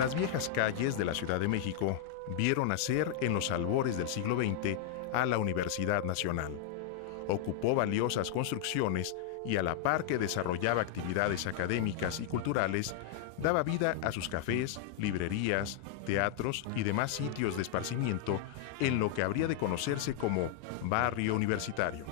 Las viejas calles de la Ciudad de México vieron nacer en los albores del siglo XX a la Universidad Nacional. Ocupó valiosas construcciones y a la par que desarrollaba actividades académicas y culturales, daba vida a sus cafés, librerías, teatros y demás sitios de esparcimiento en lo que habría de conocerse como barrio universitario.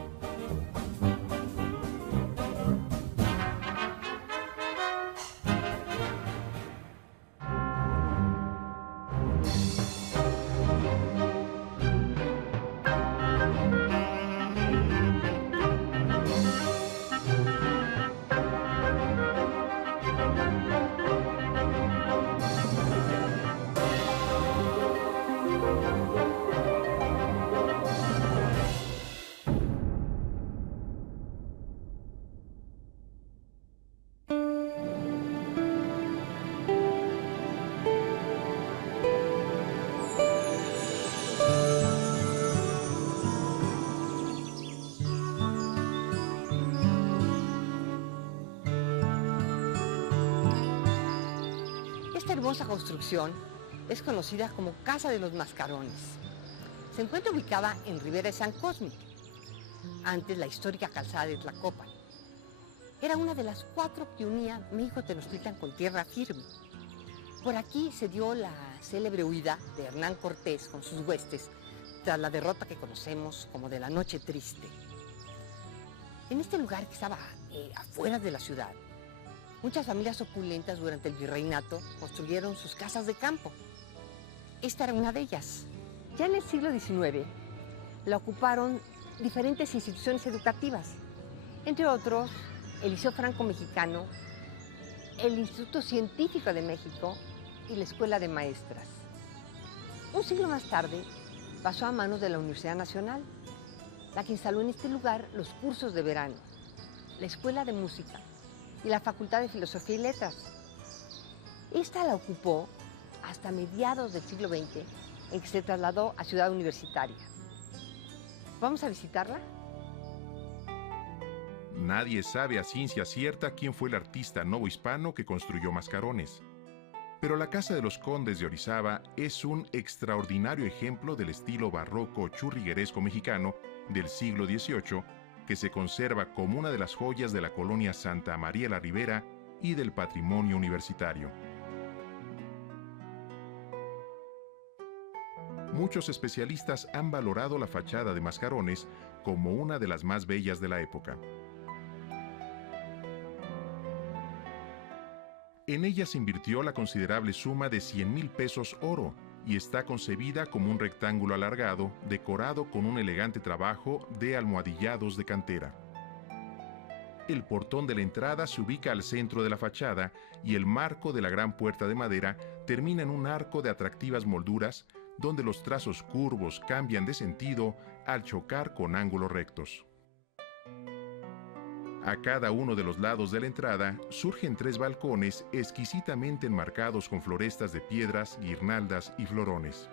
Esta hermosa construcción es conocida como Casa de los Mascarones. Se encuentra ubicada en Ribera de San Cosme, antes la histórica calzada de Tlacopan. Era una de las 4 que unía México-Tenochtitlan con tierra firme. Por aquí se dio la célebre huida de Hernán Cortés con sus huestes tras la derrota que conocemos como de la Noche Triste. En este lugar que estaba afuera de la ciudad, muchas familias opulentas durante el virreinato construyeron sus casas de campo. Esta era una de ellas. Ya en el siglo XIX la ocuparon diferentes instituciones educativas, entre otros el Liceo Franco Mexicano, el Instituto Científico de México y la Escuela de Maestras. Un siglo más tarde pasó a manos de la Universidad Nacional, la que instaló en este lugar los cursos de verano, la Escuela de Música y la Facultad de Filosofía y Letras. Esta la ocupó hasta mediados del siglo XX, en que se trasladó a Ciudad Universitaria. ¿Vamos a visitarla? Nadie sabe a ciencia cierta quién fue el artista novohispano que construyó Mascarones. Pero la Casa de los Condes de Orizaba es un extraordinario ejemplo del estilo barroco churrigueresco mexicano del siglo XVIII, que se conserva como una de las joyas de la colonia Santa María la Ribera y del patrimonio universitario. Muchos especialistas han valorado la fachada de Mascarones como una de las más bellas de la época. En ella se invirtió la considerable suma de 100,000 pesos oro y está concebida como un rectángulo alargado decorado con un elegante trabajo de almohadillados de cantera. El portón de la entrada se ubica al centro de la fachada y el marco de la gran puerta de madera termina en un arco de atractivas molduras donde los trazos curvos cambian de sentido al chocar con ángulos rectos. A cada uno de los lados de la entrada surgen 3 balcones exquisitamente enmarcados con florestas de piedras, guirnaldas y florones.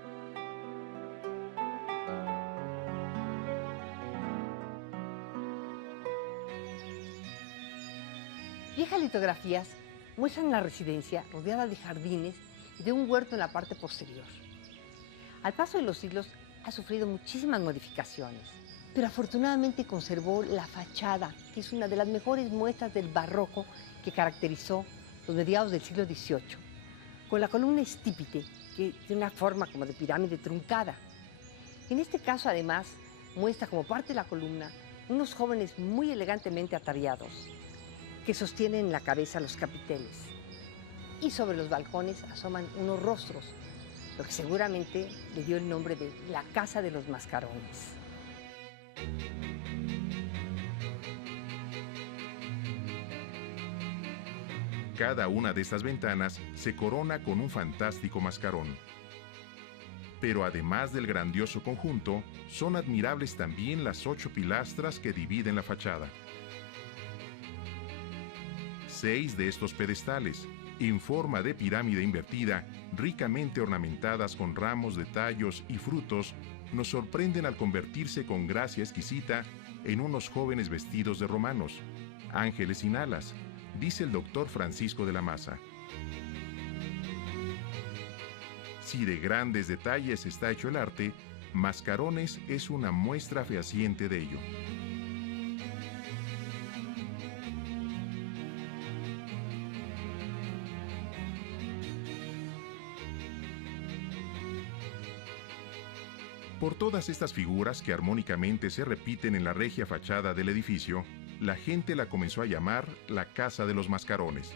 Viejas litografías muestran la residencia rodeada de jardines y de un huerto en la parte posterior. Al paso de los siglos ha sufrido muchísimas modificaciones, pero afortunadamente conservó la fachada, que es una de las mejores muestras del barroco que caracterizó los mediados del siglo XVIII, con la columna estípite, que tiene una forma como de pirámide truncada. En este caso, además, muestra como parte de la columna unos jóvenes muy elegantemente ataviados, que sostienen en la cabeza los capiteles. Y sobre los balcones asoman unos rostros, lo que seguramente le dio el nombre de la Casa de los Mascarones. Cada una de estas ventanas se corona con un fantástico mascarón. Pero además del grandioso conjunto, son admirables también las 8 pilastras que dividen la fachada. 6 de estos pedestales, en forma de pirámide invertida, ricamente ornamentadas con ramos de tallos y frutos, nos sorprenden al convertirse con gracia exquisita en unos jóvenes vestidos de romanos, ángeles sin alas, dice el doctor Francisco de la Maza. Si de grandes detalles está hecho el arte, Mascarones es una muestra fehaciente de ello. Por todas estas figuras que armónicamente se repiten en la regia fachada del edificio, la gente la comenzó a llamar la Casa de los Mascarones.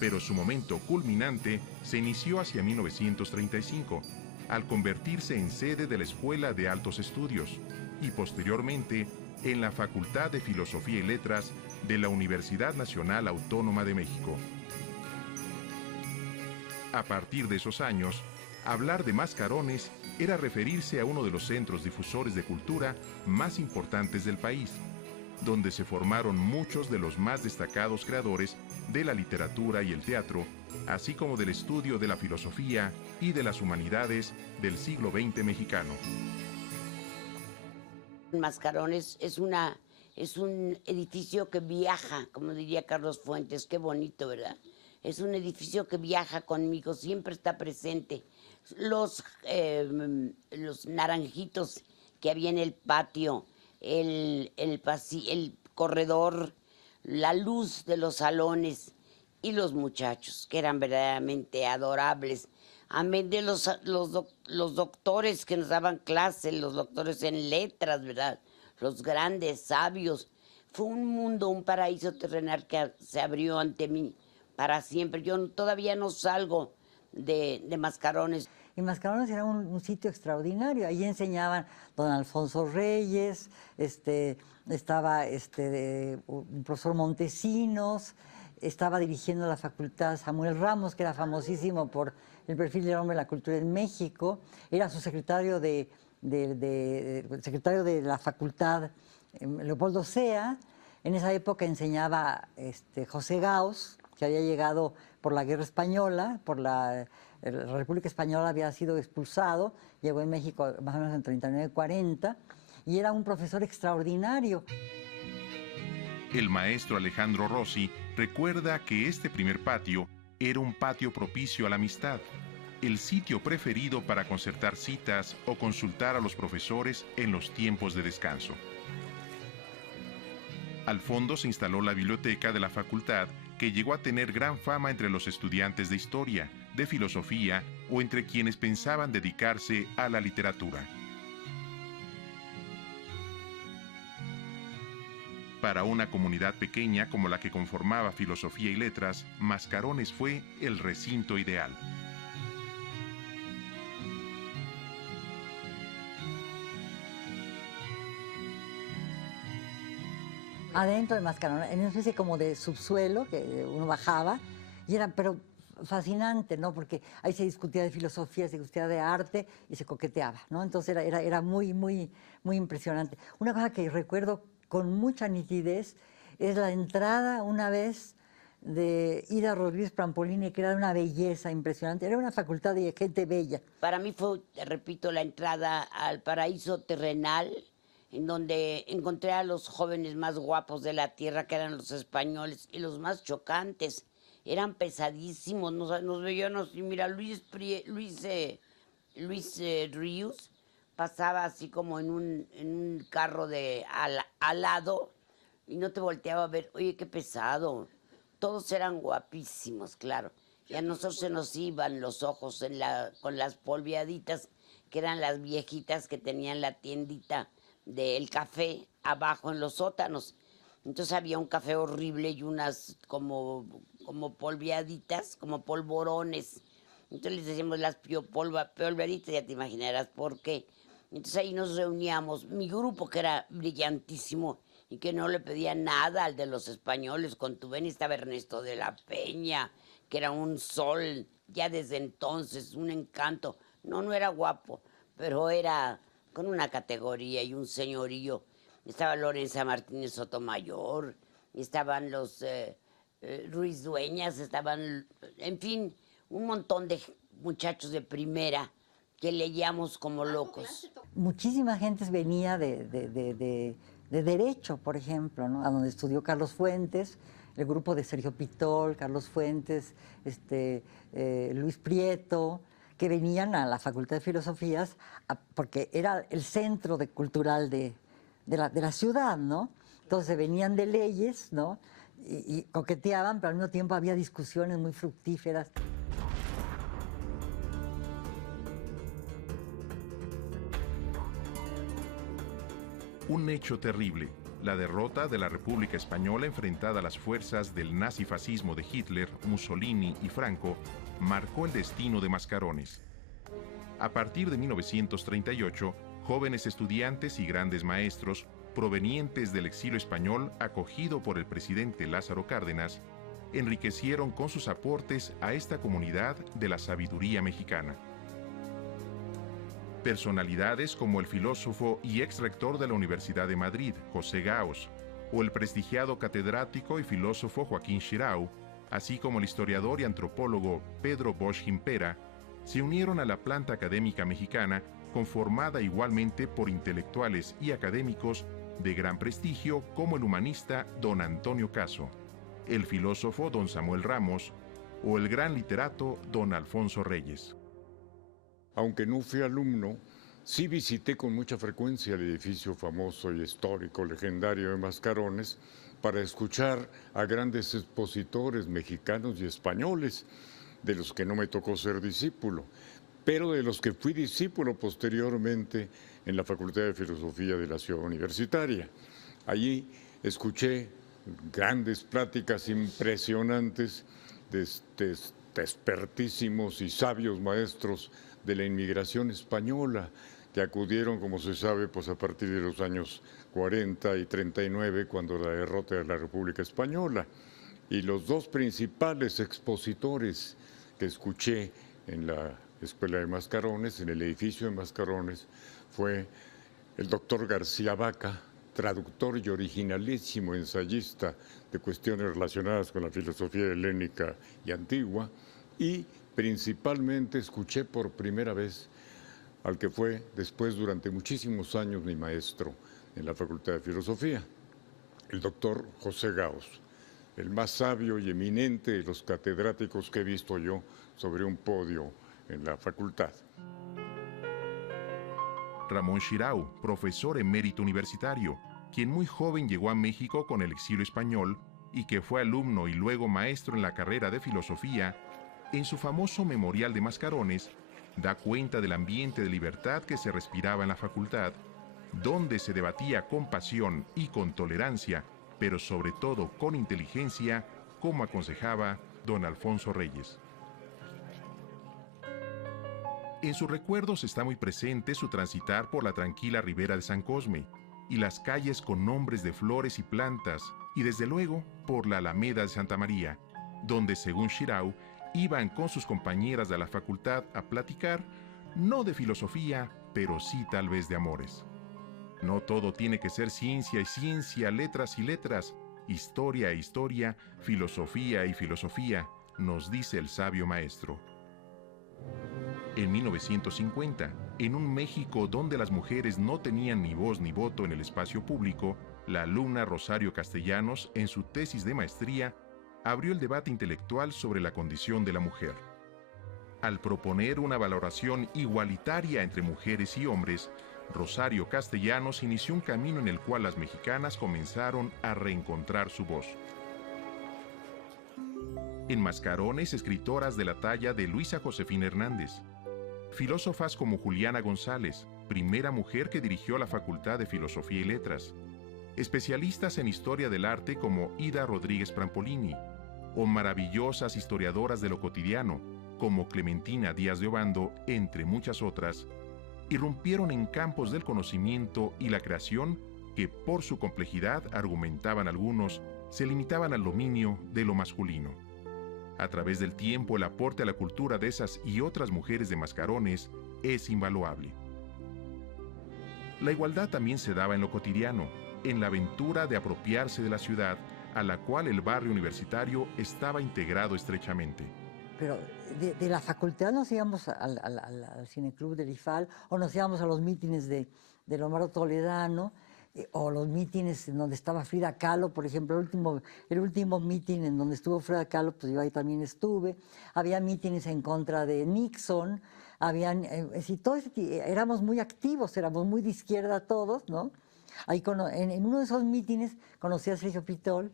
Pero su momento culminante se inició hacia 1935, al convertirse en sede de la Escuela de Altos Estudios y posteriormente en la Facultad de Filosofía y Letras de la Universidad Nacional Autónoma de México. A partir de esos años, hablar de Mascarones era referirse a uno de los centros difusores de cultura más importantes del país, donde se formaron muchos de los más destacados creadores de la literatura y el teatro, así como del estudio de la filosofía y de las humanidades del siglo XX mexicano. Mascarones es un edificio que viaja, como diría Carlos Fuentes, qué bonito, ¿verdad? Es un edificio que viaja conmigo, siempre está presente. Los naranjitos que había en el patio, el corredor, la luz de los salones y los muchachos, que eran verdaderamente adorables. Amén de los doctores que nos daban clases, los doctores en letras, ¿verdad? Los grandes sabios. Fue un mundo, un paraíso terrenal que se abrió ante mí para siempre. Yo todavía no salgo de Mascarones. Y Mascarones era un sitio extraordinario. Allí enseñaban don Alfonso Reyes, estaba un profesor Montesinos, estaba dirigiendo la facultad Samuel Ramos, que era famosísimo por el perfil del hombre en la cultura en México. Era su secretario secretario de la facultad, Leopoldo Sea. En esa época enseñaba José Gauss, que había llegado por la Guerra Española, la República Española había sido expulsado, llegó en México más o menos en 39-40, y era un profesor extraordinario. El maestro Alejandro Rossi recuerda que este primer patio era un patio propicio a la amistad, el sitio preferido para concertar citas o consultar a los profesores en los tiempos de descanso. Al fondo se instaló la biblioteca de la facultad, que llegó a tener gran fama entre los estudiantes de historia, de filosofía o entre quienes pensaban dedicarse a la literatura. Para una comunidad pequeña como la que conformaba Filosofía y Letras, Mascarones fue el recinto ideal. Adentro de Mascarones, en una especie como de subsuelo, que uno bajaba, y era, pero fascinante, ¿no? Porque ahí se discutía de filosofía, se discutía de arte y se coqueteaba, ¿no? Entonces era muy, muy, muy impresionante. Una cosa que recuerdo con mucha nitidez es la entrada una vez de Ida Rodríguez Prampolini, que era una belleza impresionante. Era una facultad de gente bella. Para mí fue, repito, la entrada al paraíso terrenal, en donde encontré a los jóvenes más guapos de la tierra, que eran los españoles, y los más chocantes. Eran pesadísimos, nos veían así. Mira, Luis Ríos pasaba así como en un carro alado y no te volteaba a ver. Oye, qué pesado. Todos eran guapísimos, claro. Y a nosotros se nos iban los ojos con las polviaditas, que eran las viejitas que tenían la tiendita del café abajo en los sótanos. Entonces había un café horrible y unas como polviaditas, como polvorones. Entonces les decíamos las polvoritas, ya te imaginarás por qué. Entonces ahí nos reuníamos, mi grupo, que era brillantísimo y que no le pedía nada al de los españoles. Con tu ven estaba Ernesto de la Peña, que era un sol ya desde entonces, un encanto. No era guapo, pero era con una categoría y un señorío. Estaba Lorenza Martínez Sotomayor, estaban los Ruiz Dueñas, estaban, en fin, un montón de muchachos de primera, que leíamos como locos. Muchísima gente venía de Derecho, por ejemplo, ¿no? A donde estudió Carlos Fuentes, el grupo de Sergio Pitol, Carlos Fuentes, Luis Prieto, que venían a la Facultad de Filosofías porque era el centro cultural de la ciudad, ¿no? Entonces venían de leyes, ¿no? Y coqueteaban, pero al mismo tiempo había discusiones muy fructíferas. Un hecho terrible, la derrota de la República Española enfrentada a las fuerzas del nazifascismo de Hitler, Mussolini y Franco, marcó el destino de Mascarones. A partir de 1938, jóvenes estudiantes y grandes maestros, provenientes del exilio español acogido por el presidente Lázaro Cárdenas, enriquecieron con sus aportes a esta comunidad de la sabiduría mexicana. Personalidades como el filósofo y ex rector de la Universidad de Madrid, José Gaos, o el prestigiado catedrático y filósofo Joaquín Xirau, así como el historiador y antropólogo Pedro Bosch Gimpera, se unieron a la planta académica mexicana, conformada igualmente por intelectuales y académicos de gran prestigio como el humanista don Antonio Caso, el filósofo don Samuel Ramos o el gran literato don Alfonso Reyes. Aunque no fui alumno, sí visité con mucha frecuencia el edificio famoso y histórico, legendario de Mascarones, para escuchar a grandes expositores mexicanos y españoles, de los que no me tocó ser discípulo, pero de los que fui discípulo posteriormente en la Facultad de Filosofía de la Ciudad Universitaria. Allí escuché grandes pláticas impresionantes de expertísimos y sabios maestros de la inmigración española, que acudieron, como se sabe, pues a partir de los años 40 y 39, cuando la derrota de la República Española. Y los dos principales expositores que escuché en la Escuela de Mascarones, en el edificio de Mascarones, fue el doctor García Vaca, traductor y originalísimo ensayista de cuestiones relacionadas con la filosofía helénica y antigua, y principalmente escuché por primera vez al que fue después durante muchísimos años mi maestro en la Facultad de Filosofía, el doctor José Gaos, el más sabio y eminente de los catedráticos que he visto yo sobre un podio en la facultad. Ramón Xirau, profesor emérito universitario, quien muy joven llegó a México con el exilio español y que fue alumno y luego maestro en la carrera de filosofía, en su famoso Memorial de Mascarones, da cuenta del ambiente de libertad que se respiraba en la facultad, donde se debatía con pasión y con tolerancia, pero sobre todo con inteligencia, como aconsejaba don Alfonso Reyes. En sus recuerdos está muy presente su transitar por la tranquila ribera de San Cosme y las calles con nombres de flores y plantas, y desde luego por la Alameda de Santa María, donde, según Xirau, iban con sus compañeras de la facultad a platicar, no de filosofía, pero sí tal vez de amores. No todo tiene que ser ciencia y ciencia, letras y letras, historia e historia, filosofía y filosofía, nos dice el sabio maestro. En 1950, en un México donde las mujeres no tenían ni voz ni voto en el espacio público, la alumna Rosario Castellanos, en su tesis de maestría, abrió el debate intelectual sobre la condición de la mujer. Al proponer una valoración igualitaria entre mujeres y hombres, Rosario Castellanos inició un camino en el cual las mexicanas comenzaron a reencontrar su voz. En Mascarones, escritoras de la talla de Luisa Josefina Hernández, filósofas como Juliana González, primera mujer que dirigió la Facultad de Filosofía y Letras, especialistas en historia del arte como Ida Rodríguez Prampolini, o maravillosas historiadoras de lo cotidiano, como Clementina Díaz de Obando, entre muchas otras, irrumpieron en campos del conocimiento y la creación que, por su complejidad, argumentaban algunos, se limitaban al dominio de lo masculino. A través del tiempo, el aporte a la cultura de esas y otras mujeres de Mascarones es invaluable. La igualdad también se daba en lo cotidiano, en la aventura de apropiarse de la ciudad, a la cual el barrio universitario estaba integrado estrechamente. pero de la facultad nos íbamos al cineclub del IFAL o nos íbamos a los mítines de Lombardo Toledano o los mítines en donde estaba Frida Kahlo, por ejemplo, el último mítin en donde estuvo Frida Kahlo, pues yo ahí también estuve. Había mítines en contra de Nixon, habían, éramos muy activos, éramos muy de izquierda todos, ¿no? Ahí en uno de esos mítines conocí a Sergio Pitol,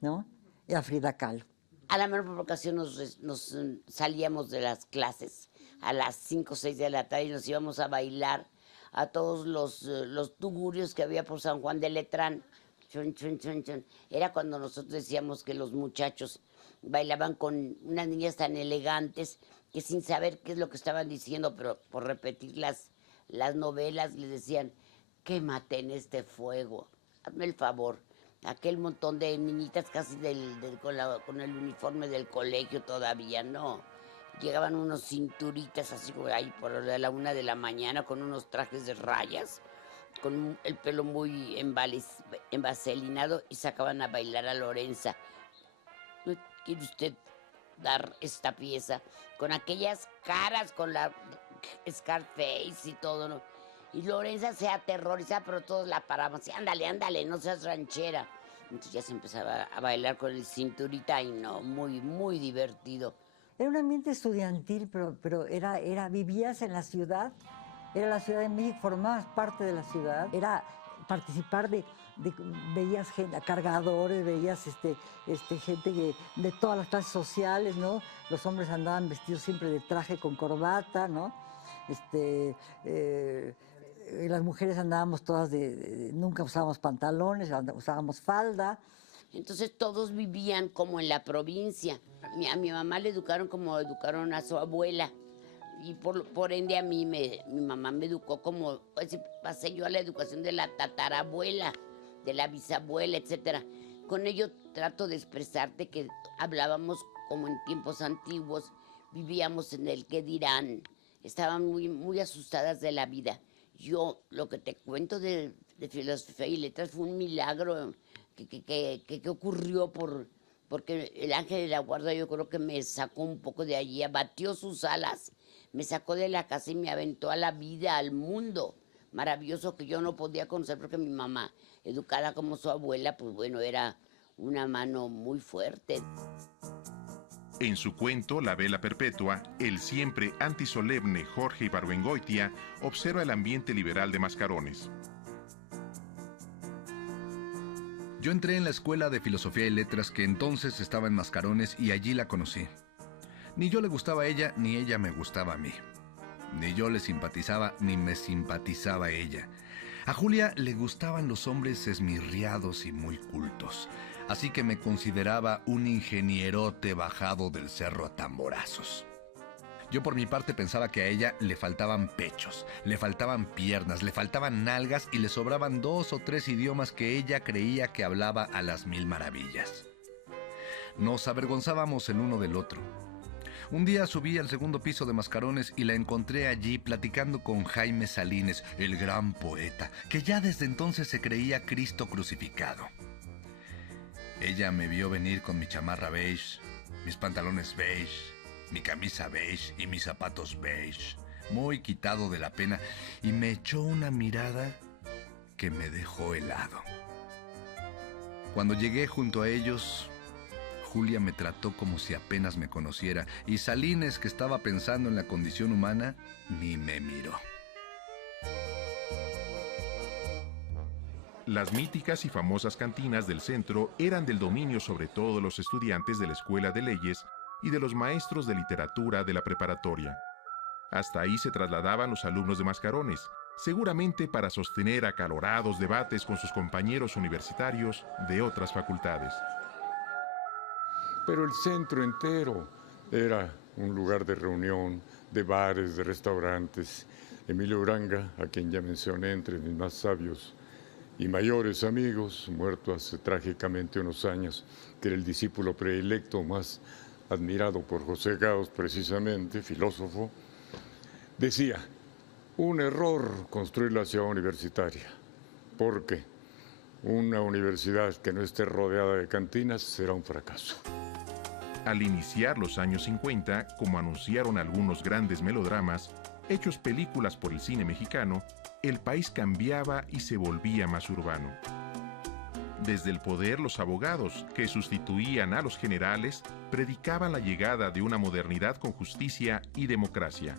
¿no? Y a Frida Kahlo. A la menor provocación nos salíamos de las clases a las 5 o 6 de la tarde y nos íbamos a bailar a todos los tugurios que había por San Juan de Letrán. Chun, chun, chun, chun. Era cuando nosotros decíamos que los muchachos bailaban con unas niñas tan elegantes que sin saber qué es lo que estaban diciendo, pero por repetir las novelas les decían, quémate en este fuego, hazme el favor. Aquel montón de niñitas casi con el uniforme del colegio todavía, no. Llegaban unos cinturitas así como ahí por la 1 de la mañana con unos trajes de rayas, con el pelo muy envaselinado y sacaban a bailar a Lorenza. ¿No quiere usted dar esta pieza? Con aquellas caras, con la Scarface y todo, ¿no? Y Lorenza se aterrorizaba, pero todos la paraban. Así, ándale, ándale, no seas ranchera. Entonces ya se empezaba a bailar con el cinturita y no, muy, muy divertido. Era un ambiente estudiantil, pero vivías en la ciudad, era la Ciudad de México, formabas parte de la ciudad, era participar veías gente, cargadores, veías gente de todas las clases sociales, ¿no? Los hombres andaban vestidos siempre de traje con corbata, ¿no? Las mujeres andábamos todas nunca usábamos pantalones, usábamos falda. Entonces todos vivían como en la provincia. A mi mamá le educaron como educaron a su abuela. Y por ende a mí mi mamá me educó como, pues, pasé yo a la educación de la tatarabuela, de la bisabuela, etc. Con ello trato de expresarte que hablábamos como en tiempos antiguos, vivíamos en el qué dirán, estaban muy, muy asustadas de la vida. Yo lo que te cuento de filosofía y letras fue un milagro que ocurrió porque el ángel de la guarda yo creo que me sacó un poco de allí, abatió sus alas, me sacó de la casa y me aventó a la vida, al mundo maravilloso que yo no podía conocer porque mi mamá, educada como su abuela, pues bueno, era una mano muy fuerte. En su cuento La Vela Perpetua, el siempre antisolemne Jorge Ibargüengoitia observa el ambiente liberal de Mascarones. Yo entré en la Escuela de Filosofía y Letras que entonces estaba en Mascarones y allí la conocí. Ni yo le gustaba a ella, ni ella me gustaba a mí. Ni yo le simpatizaba, ni me simpatizaba ella. A Julia le gustaban los hombres esmirriados y muy cultos. Así que me consideraba un ingenierote bajado del cerro a tamborazos. Yo por mi parte pensaba que a ella le faltaban pechos, le faltaban piernas, le faltaban nalgas y le sobraban 2 o 3 idiomas que ella creía que hablaba a las 1000 maravillas. Nos avergonzábamos el uno del otro. Un día subí al 2º piso de Mascarones y la encontré allí platicando con Jaime Salines, el gran poeta, que ya desde entonces se creía Cristo crucificado. Ella me vio venir con mi chamarra beige, mis pantalones beige, mi camisa beige y mis zapatos beige, muy quitado de la pena, y me echó una mirada que me dejó helado. Cuando llegué junto a ellos, Julia me trató como si apenas me conociera, y Salines, que estaba pensando en la condición humana, ni me miró. Las míticas y famosas cantinas del centro eran del dominio sobre todo de los estudiantes de la Escuela de Leyes y de los maestros de literatura de la preparatoria. Hasta ahí se trasladaban los alumnos de Mascarones, seguramente para sostener acalorados debates con sus compañeros universitarios de otras facultades. Pero el centro entero era un lugar de reunión, de bares, de restaurantes. Emilio Uranga, a quien ya mencioné entre mis más sabios y mayores amigos, muerto hace trágicamente unos años, que era el discípulo predilecto más admirado por José Gauss, precisamente, filósofo, decía, un error construir la ciudad universitaria, porque una universidad que no esté rodeada de cantinas será un fracaso. Al iniciar los años 50, como anunciaron algunos grandes melodramas, hechos películas por el cine mexicano, el país cambiaba y se volvía más urbano. Desde el poder, los abogados, que sustituían a los generales, predicaban la llegada de una modernidad con justicia y democracia,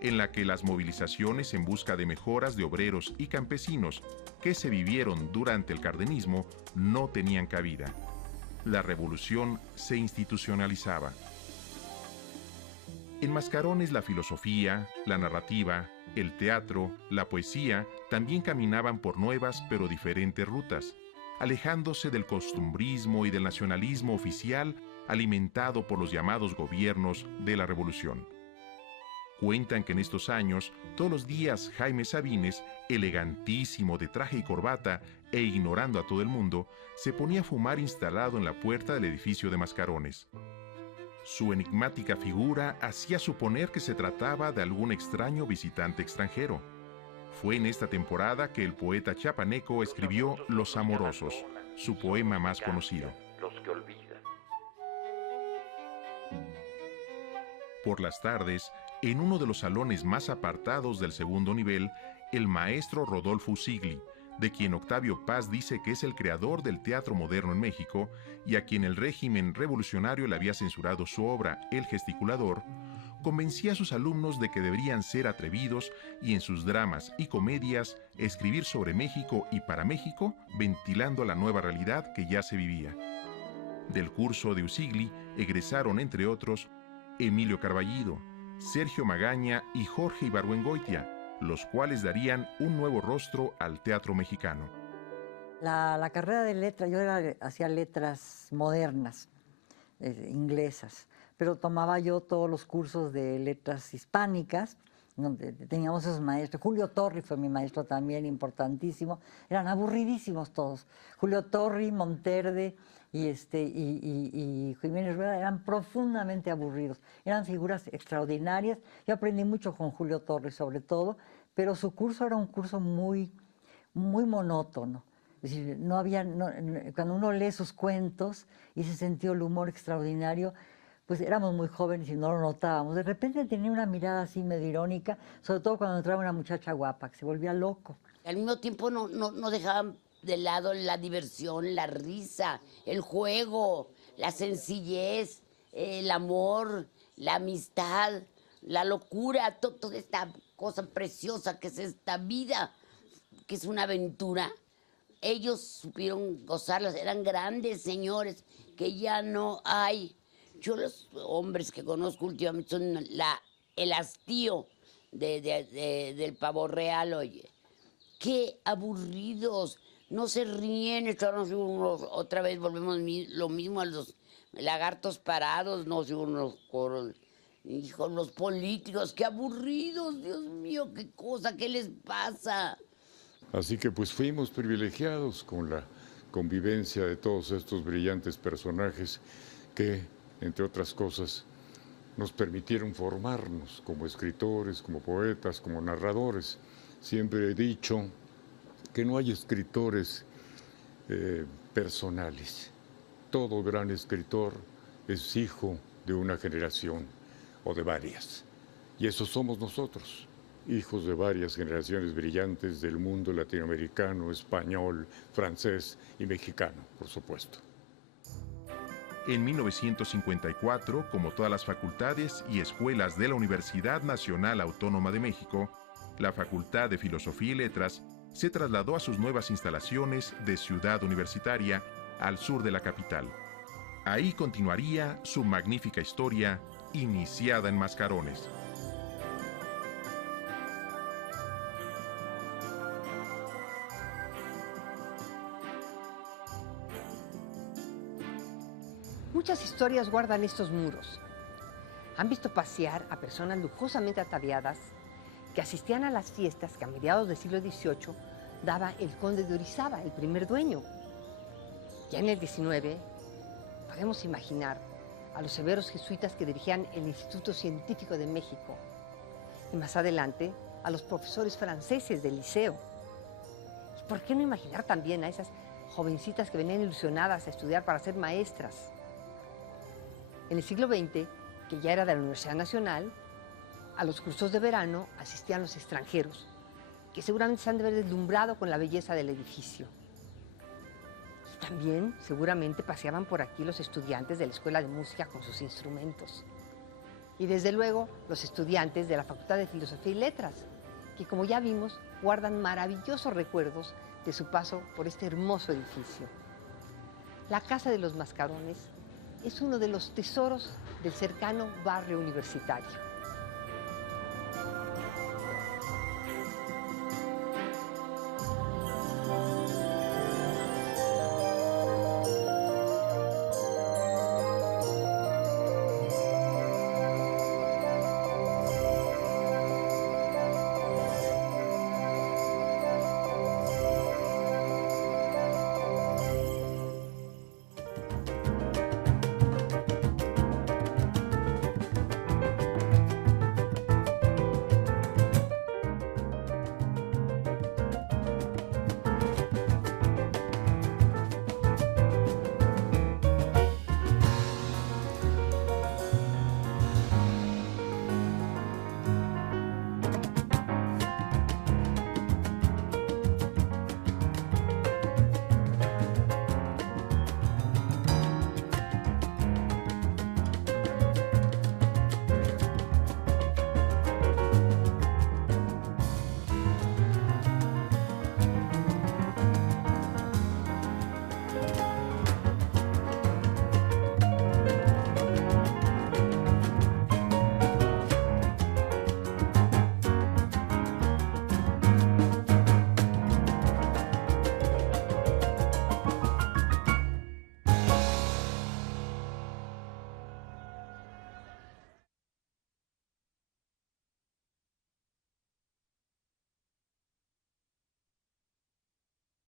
en la que las movilizaciones en busca de mejoras de obreros y campesinos que se vivieron durante el cardenismo no tenían cabida. La revolución se institucionalizaba. En Mascarones la filosofía, la narrativa, el teatro, la poesía también caminaban por nuevas pero diferentes rutas, alejándose del costumbrismo y del nacionalismo oficial alimentado por los llamados gobiernos de la revolución. Cuentan que en estos años, todos los días Jaime Sabines, elegantísimo de traje y corbata e ignorando a todo el mundo, se ponía a fumar instalado en la puerta del edificio de Mascarones. Su enigmática figura hacía suponer que se trataba de algún extraño visitante extranjero. Fue en esta temporada que el poeta chiapaneco escribió Los Amorosos, su poema más conocido. Por las tardes, en uno de los salones más apartados del segundo nivel, el maestro Rodolfo Usigli, de quien Octavio Paz dice que es el creador del teatro moderno en México y a quien el régimen revolucionario le había censurado su obra El Gesticulador, convencía a sus alumnos de que deberían ser atrevidos y en sus dramas y comedias escribir sobre México y para México, ventilando la nueva realidad que ya se vivía. Del curso de Usigli egresaron, entre otros, Emilio Carballido, Sergio Magaña y Jorge Ibargüengoitia, los cuales darían un nuevo rostro al teatro mexicano. La carrera de letras, hacía letras modernas, inglesas, pero tomaba yo todos los cursos de letras hispánicas, donde teníamos esos maestros. Julio Torri fue mi maestro también, importantísimo. Eran aburridísimos todos. Julio Torri, Monterde y Jiménez Rueda eran profundamente aburridos. Eran figuras extraordinarias. Yo aprendí mucho con Julio Torri, sobre todo, pero su curso era un curso muy, muy monótono. Es decir, cuando uno lee sus cuentos y se sintió el humor extraordinario, pues éramos muy jóvenes y no lo notábamos. De repente tenía una mirada así medio irónica, sobre todo cuando entraba una muchacha guapa, que se volvía loco. Al mismo tiempo no dejaban de lado la diversión, la risa, el juego, la sencillez, el amor, la amistad, la locura, toda esta cosa preciosa que es esta vida, que es una aventura. Ellos supieron gozarlas, eran grandes señores que ya no hay. Yo los hombres que conozco últimamente son el hastío del pavo real, oye. Qué aburridos, no se ríen, otra vez volvemos lo mismo a los lagartos parados, no sé, unos coros. Hijos, los políticos, qué aburridos, Dios mío, qué cosa, qué les pasa. Así que pues fuimos privilegiados con la convivencia de todos estos brillantes personajes que, entre otras cosas, nos permitieron formarnos como escritores, como poetas, como narradores. Siempre he dicho que no hay escritores personales. Todo gran escritor es hijo de una generación o de varias. Y eso somos nosotros, hijos de varias generaciones brillantes del mundo latinoamericano, español, francés y mexicano, por supuesto. En 1954, como todas las facultades y escuelas de la Universidad Nacional Autónoma de México, la Facultad de Filosofía y Letras se trasladó a sus nuevas instalaciones de Ciudad Universitaria, al sur de la capital. Ahí continuaría su magnífica historia, iniciada en Mascarones. Muchas historias guardan estos muros. Han visto pasear a personas lujosamente ataviadas que asistían a las fiestas que a mediados del siglo XVIII daba el conde de Orizaba, el primer dueño. Ya en el XIX podemos imaginar a los severos jesuitas que dirigían el Instituto Científico de México y más adelante a los profesores franceses del liceo. ¿Y por qué no imaginar también a esas jovencitas que venían ilusionadas a estudiar para ser maestras? En el siglo XX, que ya era de la Universidad Nacional, a los cursos de verano asistían los extranjeros, que seguramente se han de haber deslumbrado con la belleza del edificio. Y también seguramente paseaban por aquí los estudiantes de la Escuela de Música con sus instrumentos. Y desde luego los estudiantes de la Facultad de Filosofía y Letras, que como ya vimos, guardan maravillosos recuerdos de su paso por este hermoso edificio. La Casa de los Mascarones es uno de los tesoros del cercano barrio universitario.